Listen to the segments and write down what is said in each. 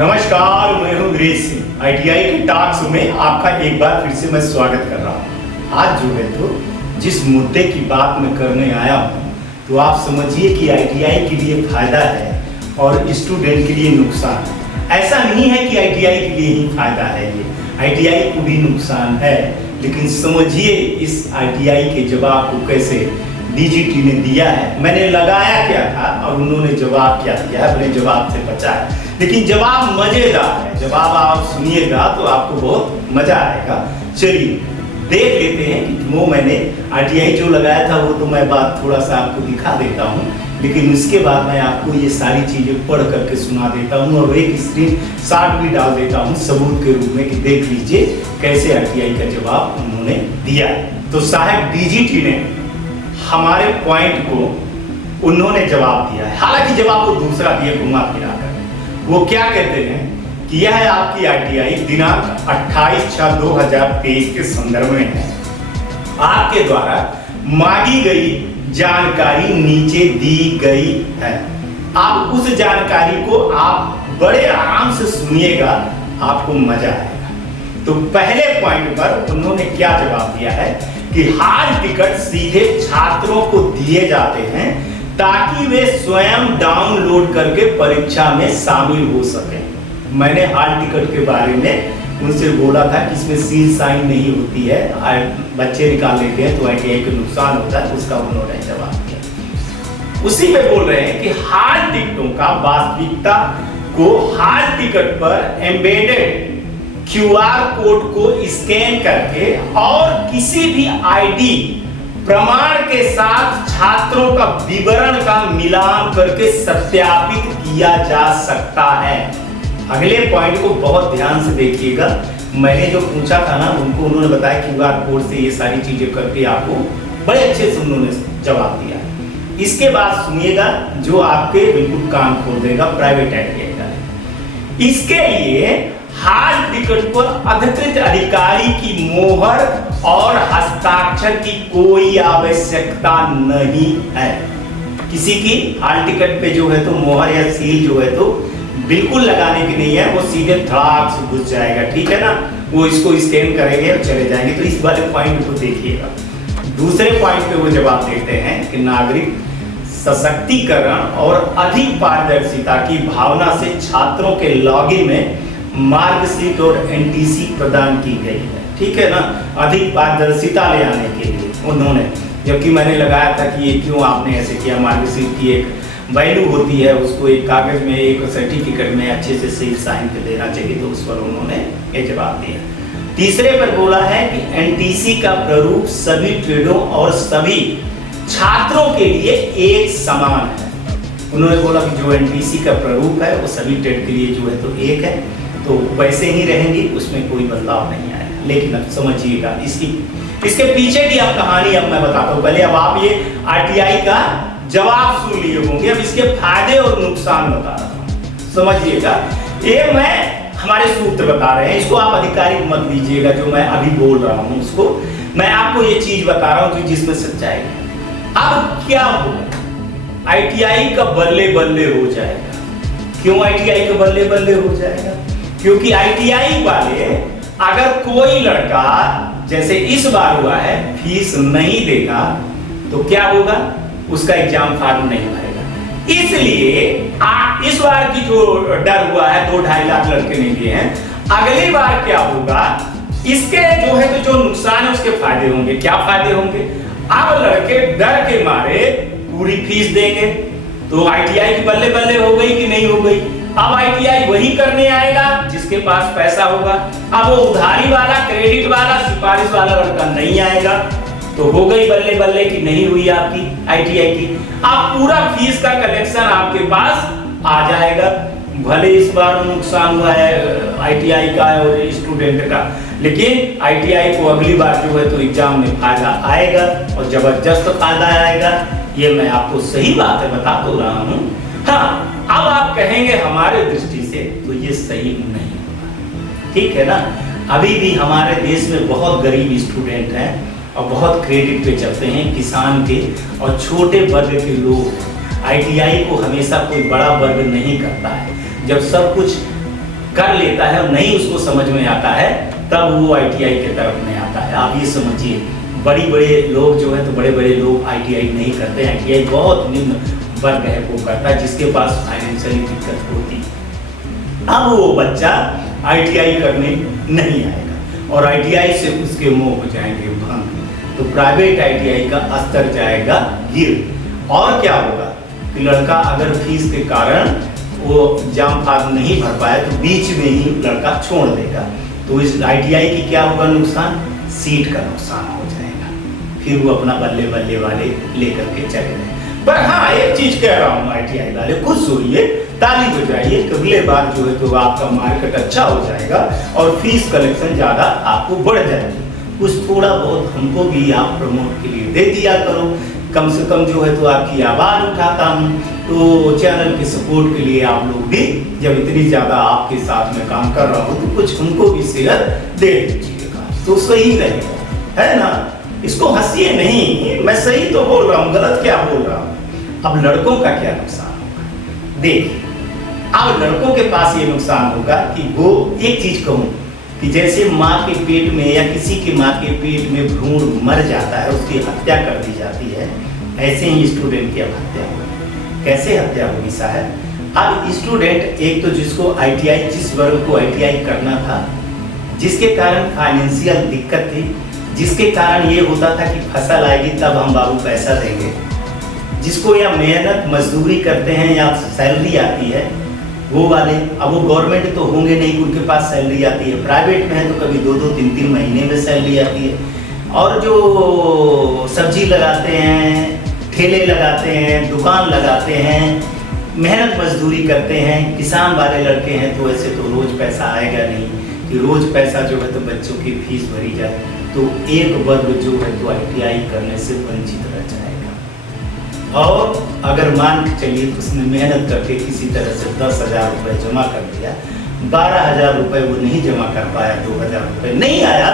नमस्कार, मैं हूं गिरीश सिंह। आईटीआई के टॉक्स में आपका एक बार फिर से मैं स्वागत कर रहा हूं। आज जो है तो जिस मुद्दे की बात मैं करने आया हूं, तो आप समझिए कि आईटीआई के लिए फायदा है और स्टूडेंट के लिए नुकसान है। ऐसा नहीं है कि आईटीआई के लिए ही फायदा है, ये आईटीआई को भी नुकसान है। लेकिन समझिए इस आईटीआई के जवाब को कैसे डीजीटी ने दिया है। मैंने लगाया क्या था और उन्होंने जवाब क्या दिया है, अपने जवाब से बचा है। लेकिन जवाब मजेदार है, जवाब आप सुनिएगा तो आपको बहुत मजा आएगा। चलिए देख लेते हैं कि वो मैंने आईटीआई जो लगाया था वो तो मैं बात थोड़ा सा आपको दिखा देता हूँ, लेकिन उसके बाद मैं आपको ये सारी चीजें पढ़ करके सुना देता हूँ और एक स्क्रीन शॉट भी डाल देता हूँ सबूत के रूप में कि देख लीजिए कैसे आईटीआई का जवाब उन्होंने दिया। तो साहब डीजीटी ने हमारे पॉइंट को उन्होंने जवाब दिया है। हालांकि जवाब वो दूसरा दिया घुमा फिरा कर। वो क्या कहते हैं कि यह है आपकी आईटीआई दिनांक 28/6/2023 के संदर्भ में है। आपके द्वारा मांगी गई जानकारी नीचे दी गई है। आप उस जानकारी को आप बड़े आराम से सुनिएगा, आपको मजा आएगा। तो पहले पॉइंट पर उन्होंने क्या जवाब दिया है कि हॉल टिकट सीधे छात्रों को दिए जाते हैं ताकि वे स्वयं डाउनलोड करके परीक्षा में शामिल हो सकें। मैंने हॉल टिकट के बारे में उनसे बोला था कि इसमें सील साइन नहीं होती है, बच्चे निकाल लेते हैं तो आईटीआई का नुकसान होता है, उसका उन्होंने जवाब दिया। उसी में बोल रहे हैं कि हॉल टिकटों का वास्तविकता को हॉल टिकट पर एम्बेडेड क्यूआर कोड को स्कैन करके और किसी भी आईडी प्रमाण के साथ छात्रों का विवरण का मिलान करके सत्यापित किया जा सकता है। अगले पॉइंट को बहुत ध्यान से देखिएगा। मैंने जो पूछा था ना, उनको उन्होंने बताया क्यूआर कोड से ये सारी चीजें करके आपको बड़े अच्छे से उन्होंने जवाब दिया। इसके बाद सुनिएगा जो आपके बिल्कुल कान खोल देगा, प्राइवेट आईटीआई का। इसके लिए हॉल टिकट पर अधिकृत अधिकारी की मोहर और हस्ताक्षर की कोई आवश्यकता नहीं है। किसी की हॉल टिकट पे जो है तो मोहर या सील जो है तो बिल्कुल लगाने की नहीं है, वो सीधे धड़ाक से घुस जाएगा, ठीक है ना। वो इसको स्कैन करेंगे और चले जाएंगे। तो इस वाले पॉइंट को देखिएगा। दूसरे पॉइंट पे वो जवाब देते हैं कि नागरिक सशक्तिकरण और अधिक पारदर्शिता की भावना से छात्रों के लॉगिन में मार्कशीट और एनटीसी प्रदान की गई है, ठीक है ना। अधिक पारदर्शिता ले आने के लिए उन्होंने, जबकि मैंने लगाया था कि ये क्यों आपने ऐसे किया। मार्कशीट की एक वैल्यू होती है, उसको एक कागज में एक सर्टिफिकेट में अच्छे से सील साइन पे देना चाहिए, तो उस पर उन्होंने ये जवाब दिया। तीसरे पर बोला है कि एनटीसी का प्रारूप सभी ट्रेडों और सभी छात्रों के लिए एक समान है। उन्होंने बोला कि जो एनटीसी का प्रारूप है वो सभी ट्रेड के लिए जो है तो एक है, तो वैसे ही रहेंगी, उसमें कोई बदलाव नहीं आएगा। लेकिन अब समझिएगा इसके पीछे की अब कहानी अब मैं बताता हूँ। पहले अब आप ये आरटीआई का जवाब सुन लिए होंगे, अब इसके फायदे और नुकसान बता रहा हूँ, समझिएगा। ये मैं हमारे सूत्र बता रहे हैं, इसको आप आधिकारिक मत लीजिएगा। जो मैं अभी बोल रहा हूँ उसको मैं आपको ये चीज बता रहा हूँ जिसमें सच्चाई है। अब क्या होगा, आईटीआई का बल्ले बल्ले हो जाएगा। क्यों आईटीआई का बल्ले बल्ले हो जाएगा? क्योंकि आईटीआई वाले अगर कोई लड़का जैसे इस बार हुआ है फीस नहीं देगा तो क्या होगा, उसका एग्जाम फॉर्म नहीं भरेगा। इसलिए इस बार की जो डर हुआ है 2-2.5 लाख लड़के नहीं दिए हैं, अगली बार क्या होगा, इसके जो है तो जो नुकसान है उसके फायदे होंगे। क्या फायदे होंगे? अब लड़के डर के मारे पूरी फीस देंगे, तो आईटीआई की बल्ले बल्ले हो गई कि नहीं हो गई। अब आईटीआई वही करने आएगा जिसके पास पैसा होगा। अब वो उधारी वाला, क्रेडिट वाला, सिफारिश वाला लड़का नहीं आएगा, तो हो गई बल्ले बल्ले की नहीं हुई आपकी आईटीआई की। अब पूरा फीस का कलेक्शन आपके पास आ जाएगा। भले इस बार नुकसान हुआ है आईटीआई का और स्टूडेंट का, लेकिन आईटीआई को अगली बार जो है तो एग्जाम में फायदा आएगा और जबरदस्त फायदा आएगा। ये मैं आपको सही बात है बता तो रहा हूँ। हाँ, अब आप कहेंगे हमारे दृष्टि से तो ये सही नहीं होगा, ठीक है ना। अभी भी हमारे देश में बहुत गरीब स्टूडेंट हैं और बहुत क्रेडिट पे चलते हैं, किसान के और छोटे वर्ग के लोग। आईटीआई को हमेशा कोई बड़ा वर्ग नहीं करता है। जब सब कुछ कर लेता है और नहीं उसको समझ में आता है, तब वो ITI की तरफ नहीं आता है। आप ये समझिए, बड़े लोग जो है तो बड़े लोग ITI नहीं करते हैं। ITI बहुत निम्न वर्ग है वो करता है, जिसके पास फाइनेंशियली दिक्कत होती है। अब वो बच्चा ITI करने नहीं आएगा और ITI से उसके मुंह हो जाएंगे भंग, तो प्राइवेट ITI का स्तर जाएगा गिर। और क्या होगा कि लड़का अगर फीस के कारण वो जाम फार्म नहीं भर पाया तो बीच में ही लड़का छोड़ देगा, तो इस ITI की क्या होगा नुकसान, सीट का नुकसान हो जाएगा, फिर वो अपना बल्ले बल्ले वाले लेकर के चले गए। पर हाँ, एक चीज कह रहा हूँ ITI वाले, खुद सुनिए, ताली बजाइए, अगले बार जो है तो आपका मार्केट अच्छा हो जाएगा और फीस कलेक्शन ज्यादा आपको बढ़ जाएगी। कुछ थोड़ा बहुत हमको भी आप प्रमोट के लिए दे दिया करो, कम से कम जो है तो आपकी आवाज उठाता हूँ, तो चैनल के सपोर्ट के लिए आप लोग भी, जब इतनी ज्यादा आपके साथ में काम कर रहा हूँ तो कुछ हमको भी शेयर दे दीजिएगा तो सही रहेगा, है ना। इसको हंसिए नहीं, मैं सही तो बोल रहा हूँ, गलत क्या बोल रहा हूँ। अब लड़कों का क्या नुकसान होगा, देखिए अब लड़कों के पास ये नुकसान होगा कि वो, एक चीज कहूँ कि जैसे माँ के पेट में या किसी की माँ के पेट में भ्रूण मर जाता है, उसकी हत्या कर दी जाती है, ऐसे ही स्टूडेंट की अब हत्या होगी। कैसे हत्या होगी साहब, अब स्टूडेंट एक तो जिसको ITI, जिस वर्ग को ITI करना था, जिसके कारण फाइनेंशियल दिक्कत थी, जिसके कारण ये होता था कि फसल आएगी तब हम बाबू पैसा देंगे, जिसको या मेहनत मजदूरी करते हैं या सैलरी आती है, वो वाले। अब वो गवर्नमेंट तो होंगे नहीं, उनके पास सैलरी आती है, प्राइवेट में है तो कभी 2-2, 3-3 महीने में सैलरी आती है। और जो सब्जी लगाते हैं, ठेले लगाते हैं, दुकान लगाते हैं, मेहनत मजदूरी करते हैं, किसान वाले लड़के हैं, तो ऐसे तो रोज पैसा आएगा नहीं कि रोज पैसा जो है तो बच्चों की फीस भरी जाए, तो एक वर्ग जो है तो ITI करने से वंचित रह जाएगा। और अगर मान के चलिए उसने मेहनत करके किसी तरह से 10,000 रुपये जमा कर दिया, 12,000 रुपये वो नहीं जमा कर पाया, 2,000 रुपये नहीं आया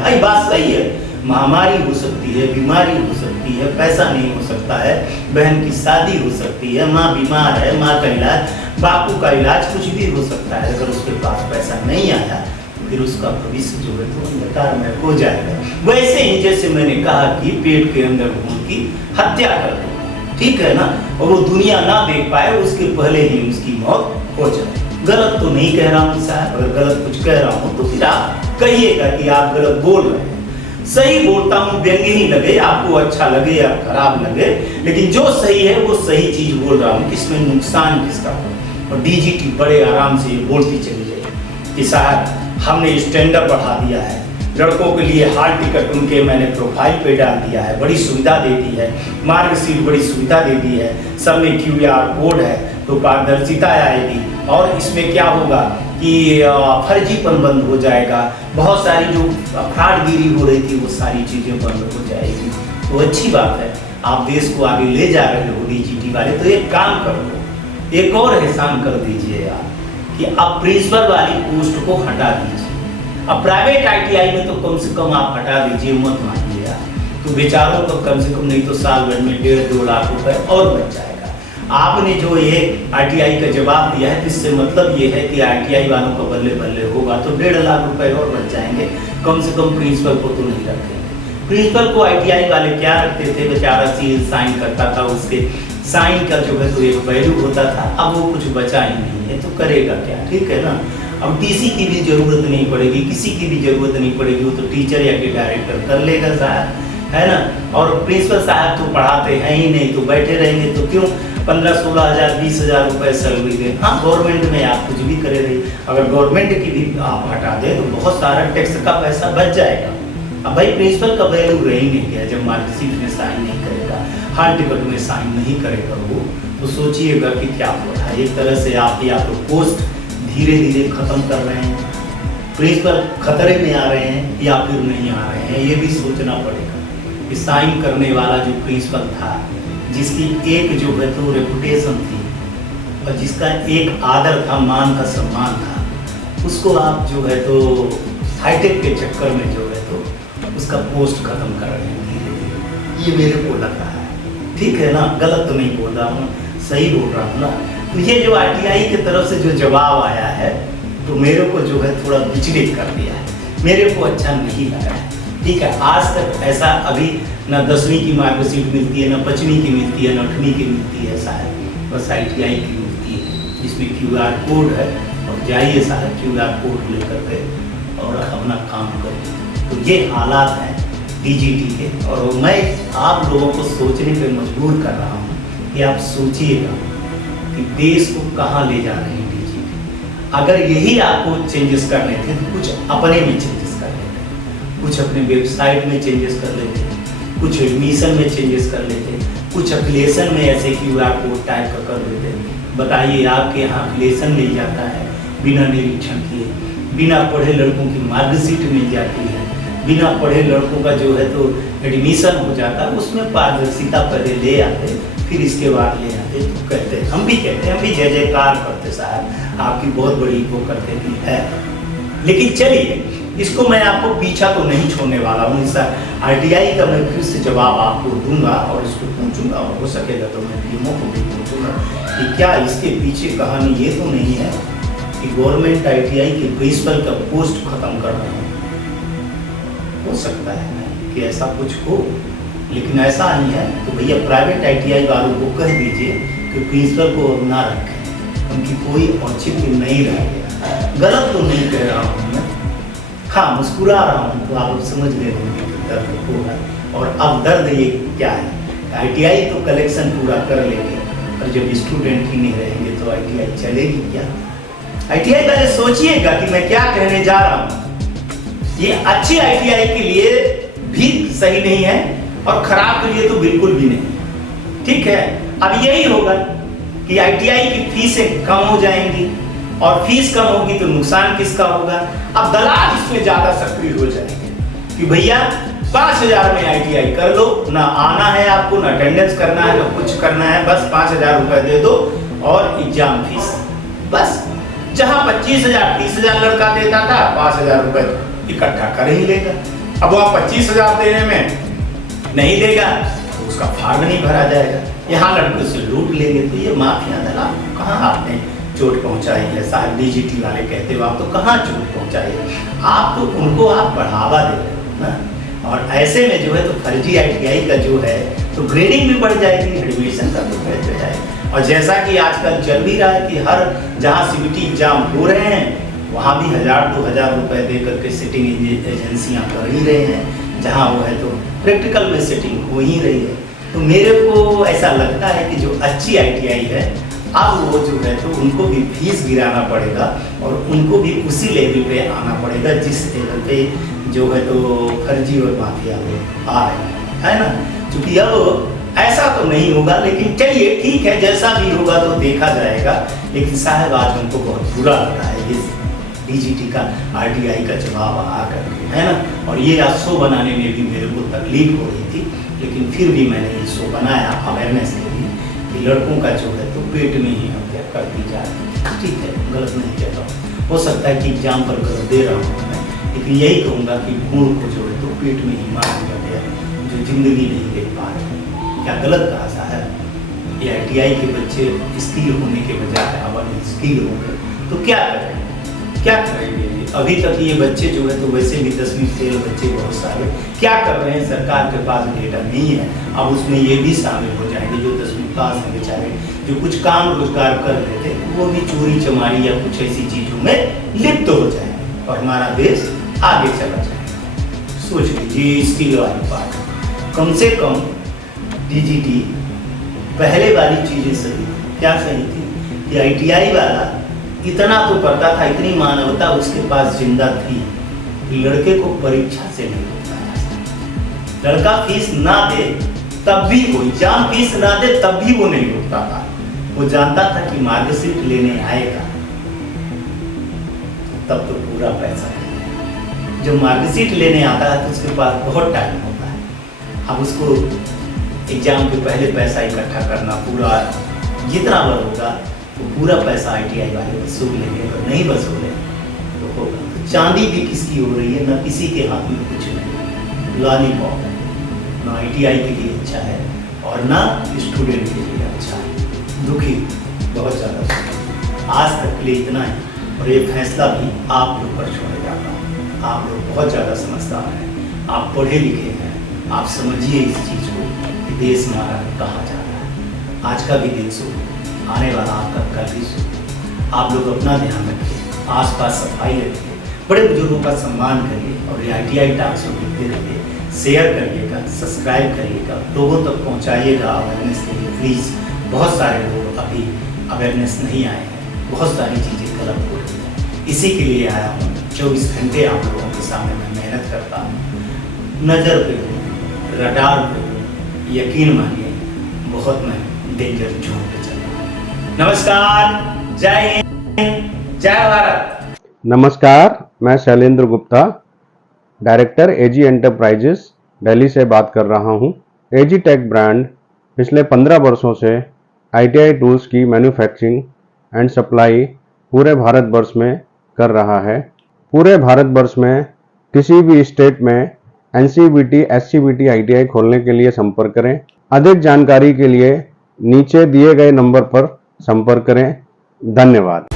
भाई, बात सही है, महामारी हो सकती है, बीमारी हो सकती है, पैसा नहीं हो सकता है, बहन की शादी हो सकती है, माँ बीमार है, माँ का इलाज, बापू का इलाज, कुछ भी हो सकता है। अगर उसके पास पैसा नहीं आया तो फिर उसका भविष्य जो है तो अंधकार में हो जाएगा। वैसे ही जैसे मैंने कहा कि पेट के अंदर भ्रूण की हत्या कर दो, ठीक है ना, और वो दुनिया ना देख पाए उसके पहले ही उसकी मौत हो जाए। गलत तो नहीं कह रहा हूँ साहब, अगर गलत कुछ कह रहा हूँ तो फिर आप कहिएगा कि आप गलत बोल रहे हैं। सही बोलता हूँ, व्यंग्य ही लगे, आपको अच्छा लगे या खराब लगे, लेकिन जो सही है वो सही चीज बोल रहा हूँ, किसमें नुकसान किसका हो। और DGT बड़े आराम से ये बोलती चली जाए कि साहब हमने स्टैंडर्ड बढ़ा दिया है, लड़कों के लिए हॉल टिकट उनके मैंने प्रोफाइल पे डाल दिया है, बड़ी सुविधा दे दी है, मार्कशीट बड़ी सुविधा दे दी है, सब में QR कोड है तो पारदर्शिता आएगी। और इसमें क्या होगा कि फर्जीपन बंद हो जाएगा, बहुत सारी जो फ्रॉडगिरी हो रही थी वो सारी चीज़ें बंद हो जाएगी। तो अच्छी बात है, आप देश को आगे ले जा रहे हो DGT वाले, तो एक काम करो, एक और एहसान कर दीजिए आप कि आप प्रिंसिपल वाली पोस्ट को हटा दीजिए। अब प्राइवेट ITI में तो कम से कम आप हटा दीजिए, मत मानिए आप, तो बेचारों को कम से कम नहीं तो साल भर में 1.5-2 लाख रुपए और बच जाएगा। आपने जो ये ITI का जवाब दिया है, इससे मतलब ये है कि ITI वालों का बल्ले बल्ले होगा तो 1.5 लाख रुपए और बच जाएंगे, कम से कम प्रिंसिपल को तो नहीं रखेंगे। प्रिंसिपल को ITI वाले क्या रखते थे, बेचारा सील साइन करता था, उसके साइन का जो है तो एक वैल्यू होता था, अब वो कुछ बचा ही नहीं है, तो करेगा क्या, ठीक है ना। अब DC की भी जरूरत नहीं पड़ेगी, किसी की भी जरूरत नहीं पड़ेगी, वो तो टीचर या कि डायरेक्टर कर लेगा साहब, है ना। और प्रिंसिपल साहब तो पढ़ाते हैं ही नहीं, तो बैठे रहेंगे तो क्यों 15-16 हज़ार 20,000 रुपये सैलरी दें। हाँ, गवर्नमेंट में आप कुछ भी करे रही, अगर गवर्नमेंट की भी आप हटा दें तो बहुत सारा टैक्स का पैसा बच जाएगा। अब भाई प्रिंसिपल का वैल्यू रह ही नहीं गया, जब मार्कशीट में साइन नहीं करेगा, हॉल टिकट में साइन नहीं करेगा वो, तो सोचिएगा कि क्या हो रहा है। एक तरह से आप या तो पोस्ट धीरे धीरे खत्म कर रहे हैं, प्रिंसिपल खतरे में आ रहे हैं या फिर नहीं आ रहे हैं, ये भी सोचना पड़ेगा। कि साइन करने वाला जो प्रिंसिपल था, जिसकी एक जो है तो रेपुटेशन थी और जिसका एक आदर था, मान था, सम्मान था, उसको आप जो है तो हाईटेक के चक्कर में जो है तो उसका पोस्ट खत्म कर रहे हैं धीरे धीरे, ये मेरे को लग रहा है। ठीक है ना, गलत तो नहीं बोल रहा हूँ, सही बोल रहा हूँ ना। तो ये जो RTI की तरफ से जो जवाब आया है, तो मेरे को जो है थोड़ा विचलित कर दिया है, मेरे को अच्छा नहीं लगा है। ठीक है, आज तक ऐसा अभी ना 10वीं की मार्कशीट मिलती है, ना 5वीं की मिलती है, ना 8वीं की मिलती है साहब, बस ITI की मिलती है, जिसमें QR कोड है। और जाइए साहब QR कोड लेकर के और अपना काम करिए। तो ये हालात हैं DGT के, और मैं आप लोगों को सोचने पर मजबूर कर रहा हूँ कि आप सोचिएगा कि देश को कहाँ ले जा रहे हैं DGT। अगर यही आपको चेंजेस करने थे तो कुछ अपने में चेंजेस कर लेते, कुछ अपने वेबसाइट में चेंजेस कर लेते, कुछ एडमिशन में चेंजेस कर लेते, कुछ एप्लीकेशन में ऐसे QR कोड टाइप का कर देते। बताइए, आपके यहाँ एप्लीकेशन मिल जाता है बिना निरीक्षण किए, बिना पढ़े लड़कों की मार्कशीट मिल जाती है, बिना पढ़े लड़कों का जो है तो एडमिशन हो जाता है, उसमें पारदर्शिता पहले ले आते, फिर इसके बाद ले आते। तो कहते, हम भी कहते हैं, हम भी जय जयकार करते साहब, आपकी बहुत बड़ी वो करते भी है। लेकिन चलिए, इसको मैं आपको पीछा तो नहीं छोड़ने वाला हूँ। इस ITI का मैं फिर से जवाब आपको दूंगा और इसको पूछूंगा, और हो सकेगा तो मैं टीमों को भी पूछूंगा कि क्या इसके पीछे कहानी ये तो नहीं है कि गवर्नमेंट ITI के प्रिंसिपल का पोस्ट खत्म कर रहे हैं। हो सकता है कि ऐसा कुछ हो, लेकिन ऐसा नहीं है तो भैया प्राइवेट ITI वालों को कह दीजिए कि प्रिंसिपल को अब ना रखें, उनकी कोई औचित्य नहीं रह गया। गलत तो नहीं कह रहा हूँ मैं, हाँ मुस्कुरा रहा हूँ, तो आप समझ ले होंगे कि दर्द होगा। और अब दर्द ये क्या है, ITI तो कलेक्शन पूरा कर लेंगे, और जब स्टूडेंट ही नहीं रहेंगे तो ITI चलेगी क्या। ITI पहले सोचिएगा कि मैं क्या कहने जा रहा हूँ। ये अच्छी ITI के लिए भी सही नहीं है और खराब के लिए तो बिल्कुल भी नहीं। ठीक है, अब यही होगा कि ITI की फीसें कम हो जाएंगी, और फीस कम होगी तो नुकसान किसका होगा। अब दलाल इसमें ज्यादा सक्रिय हो जाएंगे कि भैया 5,000 में ITI कर लो, ना आना है आपको, ना अटेंडेंस करना है, ना कुछ करना है, बस 5,000 रुपए दे दो और एग्जाम फीस। बस जहां 25,000 30,000 लड़का देता था, 5,000 रुपए इकट्ठा कर ही लेगा। अब वह 25,000 देने में नहीं देगा तो उसका फार्म नहीं भरा जाएगा, यहाँ लड़कों से लूट लेंगे। तो ये माफिया दलाल कहाँ आपने चोट पहुंचाई है साहब। DGT वाले कहते हो आप, तो कहाँ चोट पहुंचाई है आप, तो उनको आप बढ़ावा दे रहे हो ना। और ऐसे में जो है तो फर्जी ITI का जो है तो ग्रेडिंग भी बढ़ जाएगी, एडमिशन का तो बढ़ जाएगा। और जैसा कि आजकल चल भी रहा है कि हर जहाँ CBT एग्जाम हो रहे हैं वहाँ भी 1,000-2,000 रुपए दे करके सिटिंग एजेंसियाँ कर ही रहे हैं, जहाँ वो है तो प्रैक्टिकल में सेटिंग हो ही रही है। तो मेरे को ऐसा लगता है कि जो अच्छी ITI है, अब वो जो है तो उनको भी फीस गिराना पड़ेगा, और उनको भी उसी लेवल पे आना पड़ेगा जिस लेवल पे जो है तो फर्जी और माफिया लोग आ रहे हैं, है ना। क्योंकि अब ऐसा तो नहीं होगा, लेकिन चलिए ठीक है, जैसा भी होगा तो देखा जाएगा। लेकिन साहब आज उनको बहुत बुरा लगा है ये DGT का RTI का जवाब आ करके, है ना। और ये आज शो बनाने में भी मेरे को तकलीफ हो रही थी, लेकिन फिर भी मैंने ये शो बनाया अवेयरनेस के लिए कि लड़कों का जो है तो पेट में ही हत्या कर दी जा रही है। ठीक है, गलत नहीं कह रहा हूँ, हो सकता है कि एग्जाम्पल गलत दे रहा हूँ मैं, लेकिन यही कहूँगा कि भूण को जो है तो पेट में ही मार दिया गया, जो जिंदगी नहीं दे पा रहे। क्या गलत कहा साहब। ये ITI के बच्चे स्किल होने के बजाय अब स्किल हो गए तो क्या करें, क्या करेंगे। अभी तक ये बच्चे जो है तो वैसे भी 10वीं फेल बच्चे बहुत सारे क्या कर रहे हैं, सरकार के पास डेटा नहीं है। अब उसमें ये भी शामिल हो जाएंगे जो 10वीं पास हैं बेचारे, जो कुछ काम रोजगार कर रहे थे, वो भी चोरी चमारी या कुछ ऐसी चीजों में लिप्त हो जाएंगे और हमारा देश आगे चला जाएगा। सोच लीजिए स्किल वाली बात, कम से कम DGT पहले वाली चीजें सही थी। क्या सही थी कि ITI वाला इतना तो पता था, इतनी मानवता उसके पास जिंदा थी कि लड़के को परीक्षा से नहीं रोकता। लड़का फीस ना दे तब भी वो, एग्जाम फीस ना दे तब भी वो नहीं रोकता था। वो जानता था कि मार्कशीट लेने आएगा तब तो पूरा पैसा है। जब मार्कशीट लेने आता है तो उसके पास बहुत टाइम होता है। अब उसको एग्जाम के पहले पैसा इकट्ठा करना, पूरा जितना बड़ा होगा तो पूरा पैसा ITI वाले वसूल लेंगे, और नहीं वसूले तो होगा। तो चांदी भी किसकी हो रही है, ना किसी के हाथ में कुछ नहीं, लॉलीपॉप है। ना ITI के लिए अच्छा है और ना स्टूडेंट के लिए अच्छा है। दुखी, बहुत ज़्यादा दुखी। आज तक के लिए इतना है। और ये फैसला भी आप लोग पर छोड़ जाता हूँ। आप लोग बहुत ज़्यादा समझदार हैं, आप पढ़े लिखे हैं, आप समझिए इस चीज़ को कि देश हमारा कहाँ जा रहा है। आज का भी दिन शुभ, आने वाला आपका कल भी शुभ। आप लोग अपना ध्यान रखिए, आसपास सफाई रखिए, बड़े बुजुर्गों का सम्मान करिए और ये ITI टॉक्स को देखते रहिए। शेयर करिएगा, सब्सक्राइब करिएगा, लोगों तक पहुँचाइएगा अवेयरनेस के लिए प्लीज़। बहुत सारे लोग अभी अवेयरनेस नहीं आए हैं, बहुत सारी चीज़ें गलत हो रही हैं, इसी के लिए आया हूँ। 24 घंटे आप लोगों के सामने मैं मेहनत करता हूँ, नज़र पे हूँ, रडार पे हूँ। यकीन मानिए बहुत मैं डेंजर जोन पे चल रहा हूँ। नमस्कार, जय हिंद, जय भारत। नमस्कार, मैं Shailendra Gupta, director AG enterprises Delhi से बात कर रहा हूं। AG टेक ब्रांड पिछले 15 वर्षों से ITI टूल्स की मैन्युफैक्चरिंग एंड सप्लाई पूरे भारतवर्ष में कर रहा है। पूरे भारतवर्ष में किसी भी स्टेट में NCVT, SCVT ITI खोलने के लिए संपर्क करें। अधिक जानकारी के लिए नीचे दिए गए नंबर पर संपर्क करें। धन्यवाद।